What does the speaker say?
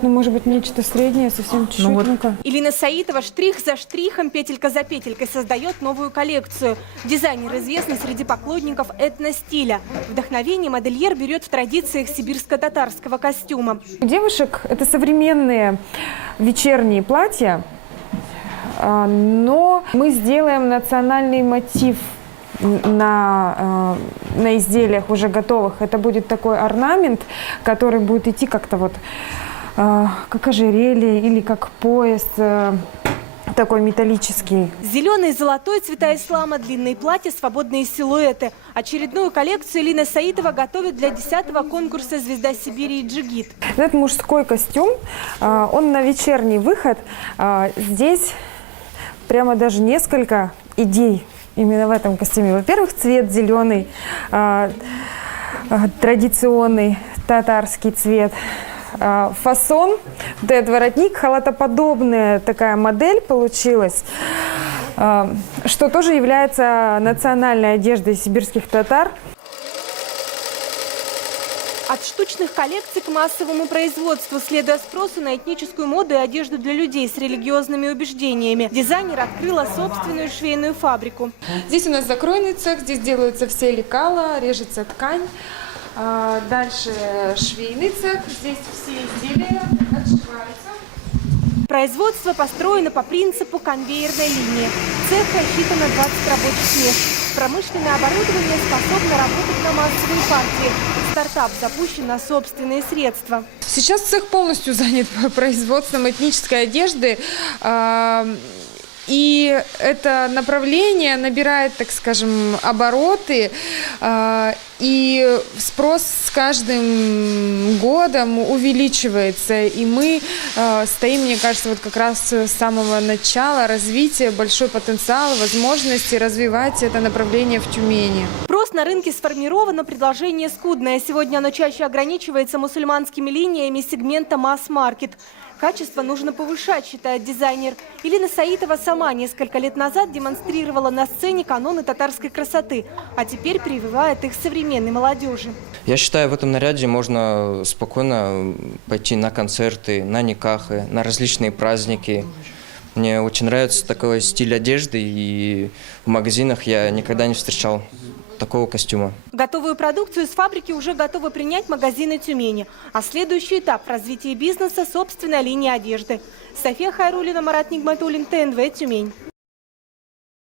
Ну, может быть, нечто среднее, совсем чуть-чуть. Илина Саитова штрих за штрихом, петелька за петелькой создает новую коллекцию. Дизайнер известный среди поклонников этностиля. Вдохновение модельер берет в традициях сибирско-татарского костюма. У девушек это современные вечерние платья, но мы сделаем национальный мотив на изделиях уже готовых. Это будет такой орнамент, который будет идти как-то вот как ожерелье или как пояс такой металлический. Зеленый и золотой цвета ислама, длинные платья, свободные силуэты. Очередную коллекцию Илина Саитова готовит для 10-го конкурса «Звезда Сибири» и «Джигит». Этот мужской костюм, он на вечерний выход. Здесь прямо даже несколько идей именно в этом костюме. Во-первых, цвет зеленый, традиционный татарский цвет. Фасон, вот этот воротник, халатоподобная такая модель получилась, что тоже является национальной одеждой сибирских татар. От штучных коллекций к массовому производству, следуя спросу на этническую моду и одежду для людей с религиозными убеждениями, дизайнер открыла собственную швейную фабрику. Здесь у нас закройный цех, здесь делаются все лекала, режется ткань. Дальше швейный цех, здесь все изделия отшиваются. Производство построено по принципу конвейерной линии. Цех рассчитан на 20 рабочих мест. Промышленное оборудование способно работать на массовые партии. Стартап запущен на собственные средства. Сейчас цех полностью занят производством этнической одежды. И это направление набирает, так скажем, обороты, и спрос с каждым годом увеличивается. И мы стоим, мне кажется, вот как раз с самого начала развития, большой потенциал, возможности развивать это направление в Тюмени. Спрос на рынке сформирован, но предложение скудное. Сегодня оно чаще ограничивается мусульманскими линиями сегмента масс-маркет. Качество нужно повышать, считает дизайнер. Илина Саитова сама несколько лет назад демонстрировала на сцене каноны татарской красоты, а теперь прививает их современной молодежи. Я считаю, в этом наряде можно спокойно пойти на концерты, на никахы, на различные праздники. Мне очень нравится такой стиль одежды, и в магазинах я никогда не встречал такого костюма. Готовую продукцию с фабрики уже готовы принять магазины Тюмени. А следующий этап в развитии бизнеса – собственная линия одежды. София Хайруллина, Марат Нигматуллин, ТНВ, Тюмень.